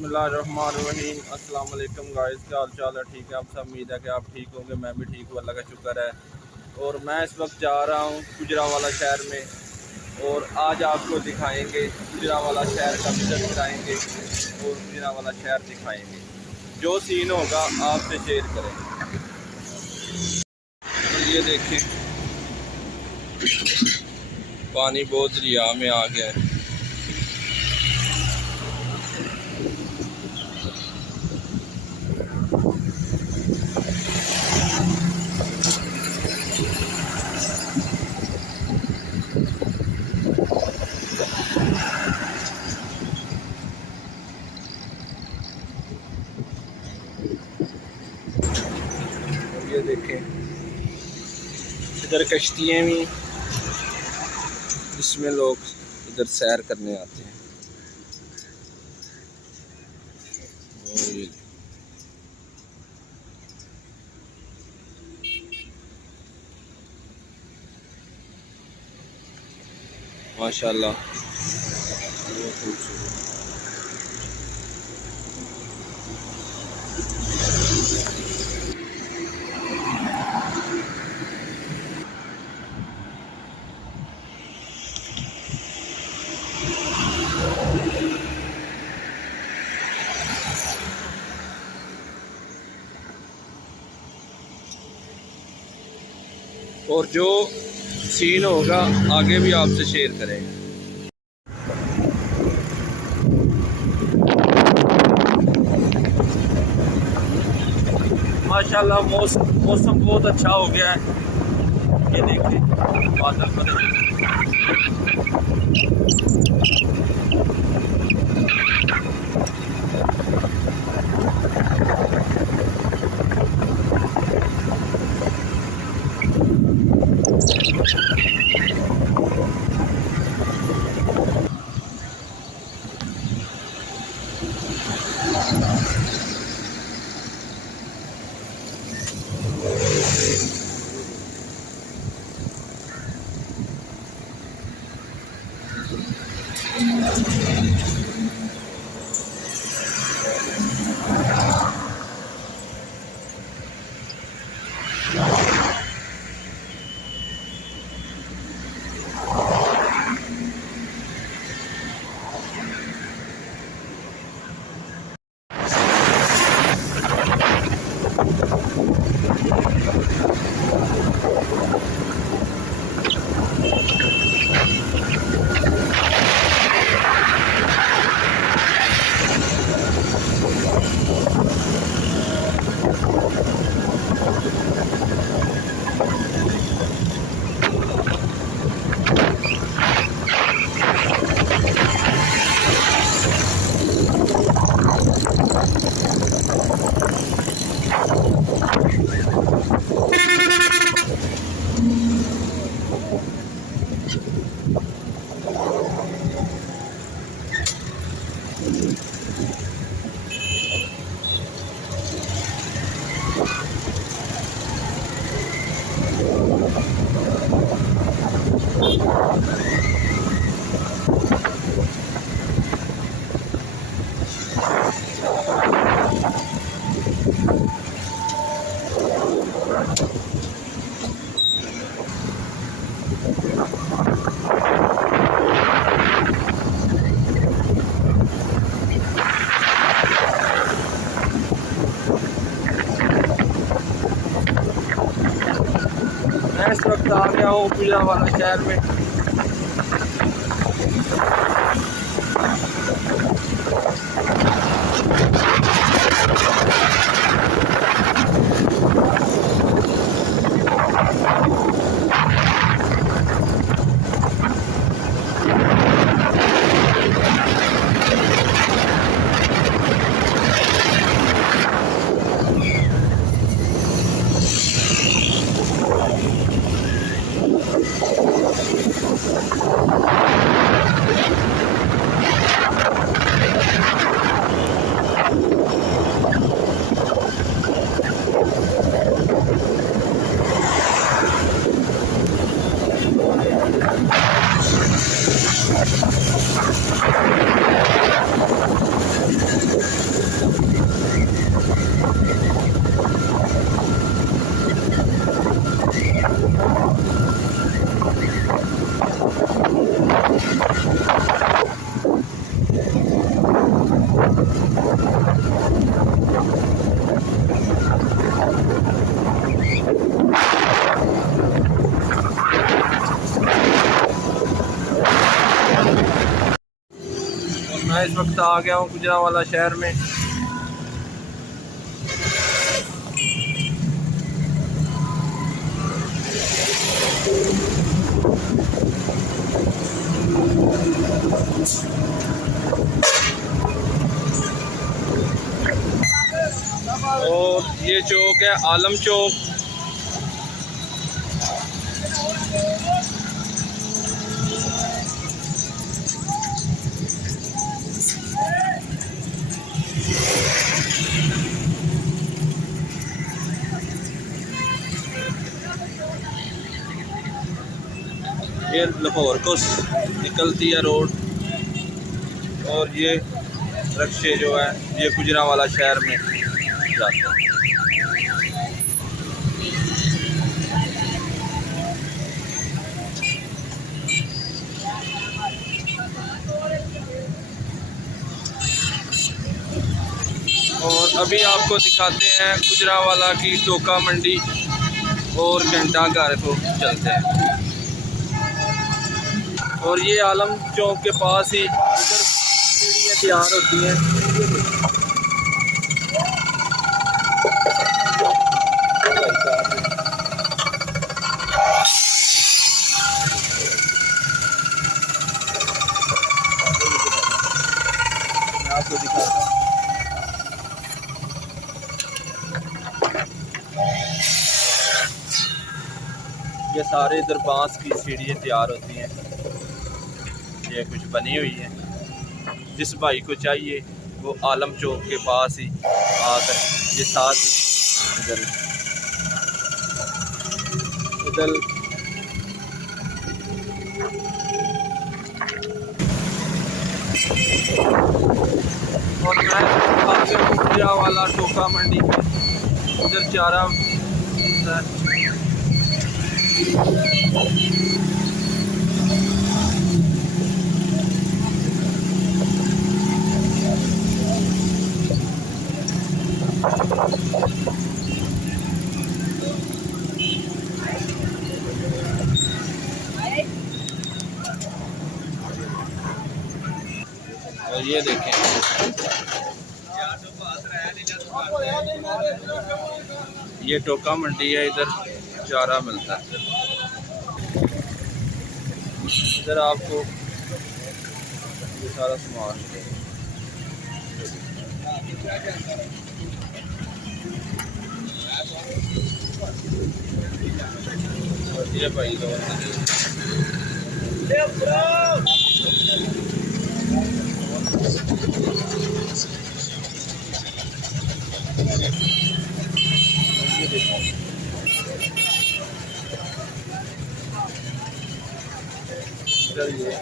बिस्मिल्लाहिर्रहमानिर्रहीम। अस्सलाम वालेकुम गाइस, क्या हाल चाल है? ठीक है आप सब? उम्मीद है कि आप ठीक होंगे। मैं भी ठीक हूँ, अल्लाह का शुक्र है। और मैं इस वक्त जा रहा हूँ गुजरांवाला शहर में और आज आपको दिखाएंगे गुजरांवाला शहर का विज़िट कराएंगे और गुजरांवाला शहर दिखाएंगे। जो सीन होगा आपसे शेयर करेंगे। और ये देखें, पानी बहुत दरिया में आ गया है। ये देखें, इधर कश्तियाँ भी, जिसमें लोग इधर सैर करने आते हैं। और ये माशाल्लाह बहुत खूबसूरत। और जो सीन होगा आगे भी आपसे शेयर करेंगे। माशाल्लाह मौसम बहुत अच्छा हो गया है। ये देखिए बादल बने। मैं इस वक्त आ गया हूँ गुजरांवाला शहर में। मैं इस वक्त आ गया हूँ गुजरांवाला शहर में। और ये चौक है आलम चौक। ये लाहौर को निकलती है रोड, और ये रक्शे जो है ये गुजरांवाला शहर में जाते हैं। और अभी आपको दिखाते हैं गुजरांवाला की टोका मंडी और घंटा घर को चलते हैं। और ये आलम चौक के पास ही इधर सीढ़ियाँ तैयार होती हैं। मैं आपको दिखाता हूँ। ये सारे इधर बांस की सीढ़ियाँ तैयार होती हैं। ये कुछ बनी हुई है। जिस भाई को चाहिए वो आलम चौक के पास ही आकर ये साथ ही इधर इधर और मैं आगे गुजरांवाला टोका मंडी में इधर चारा और ये देखें ये टोका मंडी है, इधर चारा मिलता है। इधर आपको ये सारा सामान और ये भाई ये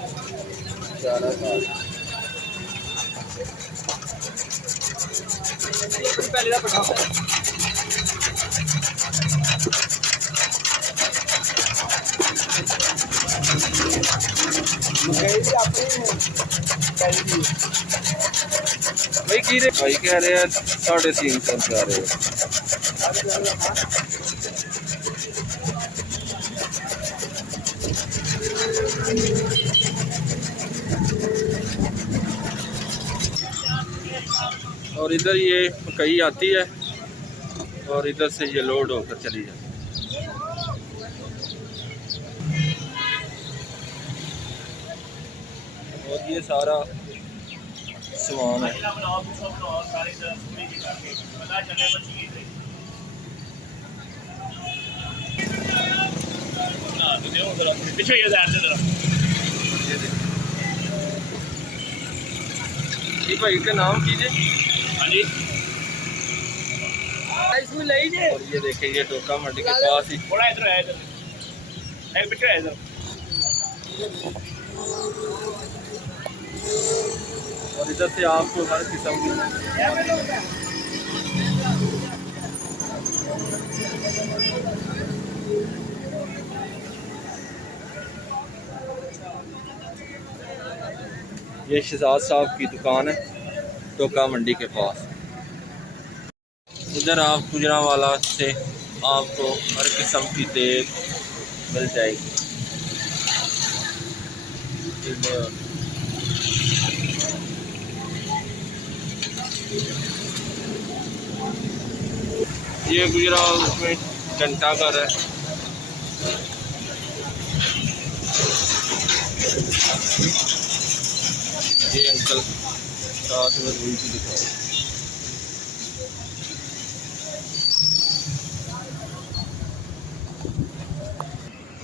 चारा पहले का पटा भाई की रे भाई कह रहे हैं 350 जा रहे हैं। और इधर ये मकई आती है और इधर से ये लोड होकर चली जाती है। और ये सारा सामान है। ये भाई का नाम कीजिए। हाँ जी इसमें ले लीजिए। और ये देखिए ये टोका मंडी के पास ही थोड़ा इधर है, इधर एक पीछे है इधर। और इधर से आपको हर किस्म की ये शहजाद साहब की दुकान है। टोका मंडी के पास। इधर आप गुजरांवाला से आपको हर किस्म की तेल मिल जाएगी। ये गुजरात में घंटा घर है। ये अंकल साथ में रूल की दिखाओ।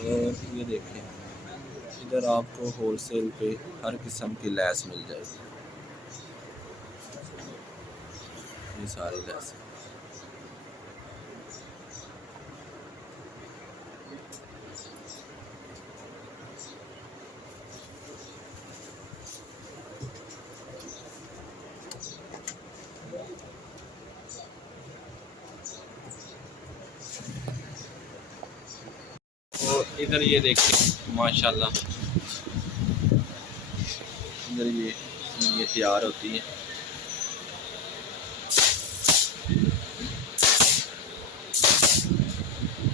और ये देखें, इधर आपको होलसेल पे हर किस्म की लैस मिल जाएगी। ये सारी लैस और इधर ये देखिए माशाल्लाह, इधर ये तैयार होती है।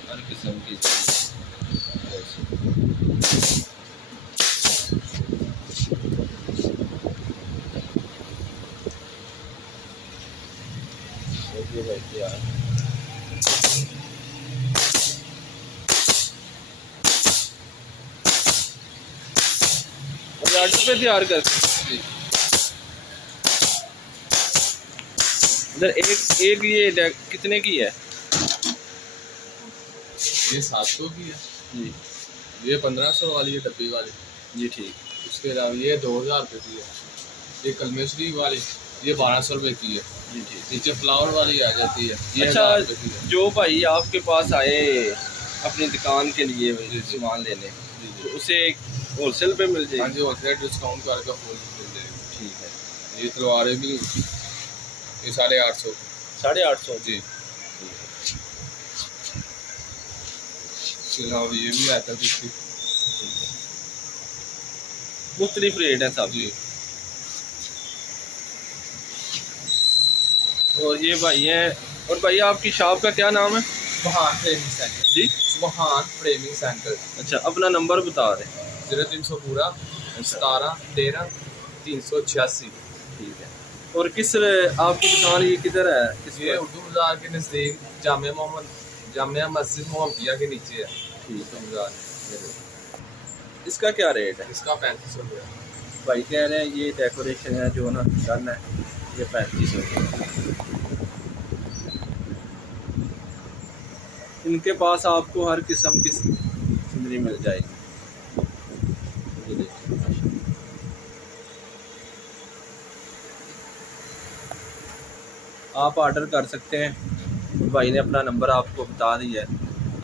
हर किस्म की ये भाई तैयार। ऑर्डर पे तैयार करते हैं। इधर एक ये कितने की है? ये 700 की है जी। ये 1500 वाली है डब्बी वाली जी ठीक। उसके अलावा ये 2000 रुपये की है। ये कलमेश्वरी वाली ये 1200 रुपये की है जी ठीक। नीचे फ्लावर वाली आ जाती है ये अच्छा, 1000 रुपये की है। जो भाई आपके पास आए अपनी दुकान के लिए सामान लेने, तो उसे होलसेल पे मिल जाएगी? हाँ जी, होलसेल डिस्काउंट करके फुल मिल जाएगी। ठीक है। ये तलवारें भी ये 850। 850 जी। इसके अलावा ये भी आता है इसकी मुख्तलिफ रेट है सब। जी। और ये भाई हैं। और भाई आपकी शॉप का क्या नाम है? सुबहान फ्रेमिंग सेंटर जी, सुबहान फ्रेमिंग सेंटर। अच्छा, अपना नंबर बता दें। 0300 पूरा 17 13 386। ठीक है। और किस आपकी दुकान ये किधर है? ये उर्दू बाजार के नज़दीक जामिया मस्जिद मोहम्मदिया के नीचे है। ठीक है। बाजार इसका क्या रेट है? इसका 3500 रुपये। भाई कह रहे हैं ये डेकोरेशन है जो ना डन है, ये 3500। इनके पास आपको हर किस्म की सीनरी मिल जाएगी। ये देखिए माशाल्लाह। आप ऑर्डर कर सकते हैं। भाई ने अपना नंबर आपको बता दिया है,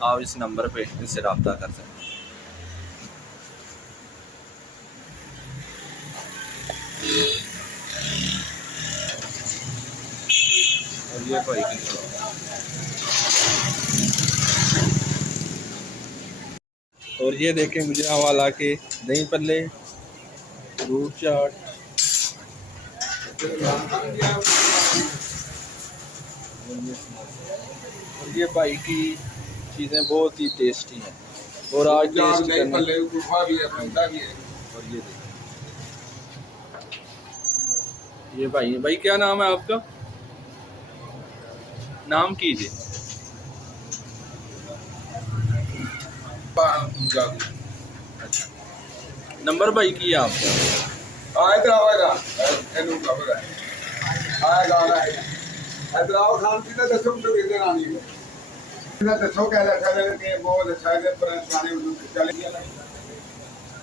आप इस नंबर पे इससे रब्ता कर सकते हैं। और ये भाई की और ये देखें गुजरांवाला के दही पल्ले, फ्रूट चाट। और ये भाई की चीज़ें बहुत ही टेस्टी हैं और आज टेस्ट करने। और ये देखिए, ये भाई क्या नाम है आपका? नाम कीजिए। अच्छा, नंबर भाई की है आपका?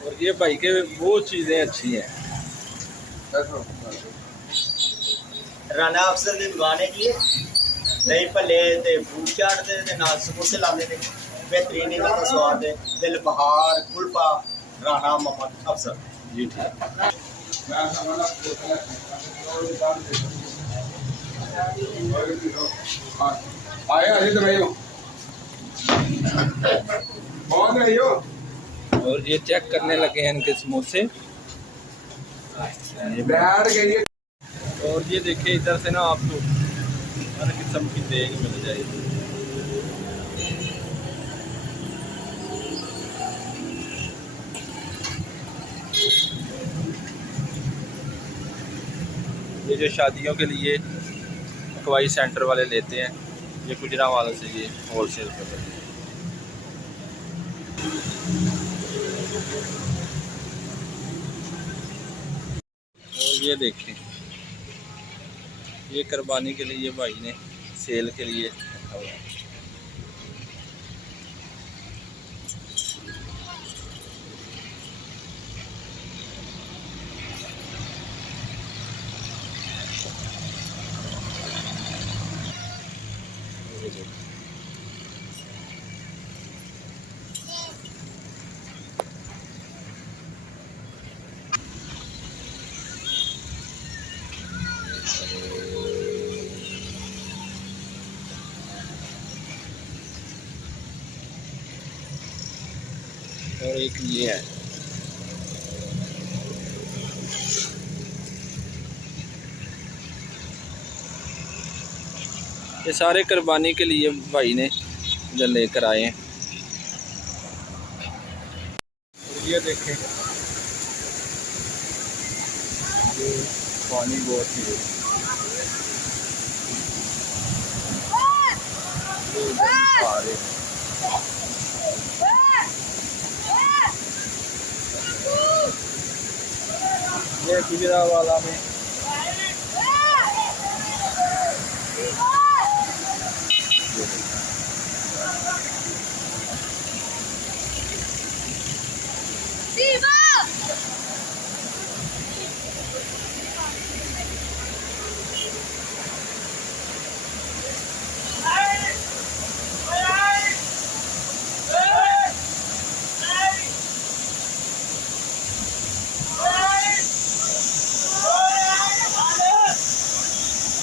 और ये भाई के वो चीज़ें अच्छी हैं। राना अफसर की दुकान है जी, दही भल्ले ते फ्रूट चाट दे नाल समोसे लाते थे, बेहतरीन इन्हां दा स्वाद है। दिल बहार कुल्फा राना मोहम्मद अफसर जी ठीक। और ये चेक करने लगे हैं इनके समोसे। और ये देखिए इधर से ना आपको हर किस्म की देग मिल जाएगी। ये जो शादियों के लिए हलवाई सेंटर वाले लेते हैं, ये गुजरांवाला से ये होलसेल पर लेते हैं। और ये देखें, ये कुर्बानी के लिए भाई ने सेल के लिए रखा हुआ है। ये देखो। और एक ये है, ये सारे कुर्बानी के लिए भाई ने इधर लेकर आए हैं। और ये देखें, ये पानी बहुत ही है। ये इधर खा रहे हैं। ये गुजरांवाला में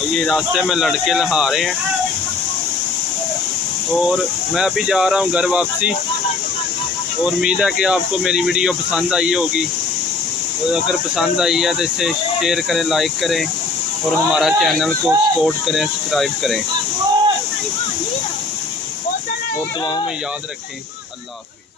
ये रास्ते में लड़के नहा रहे हैं और मैं अभी जा रहा हूँ घर वापसी। और उम्मीद है कि आपको मेरी वीडियो पसंद आई होगी, और अगर पसंद आई है तो इसे शेयर करें, लाइक करें और हमारा चैनल को सपोर्ट करें, सब्सक्राइब करें और दुआओं में याद रखें। अल्लाह हाफ़िज़।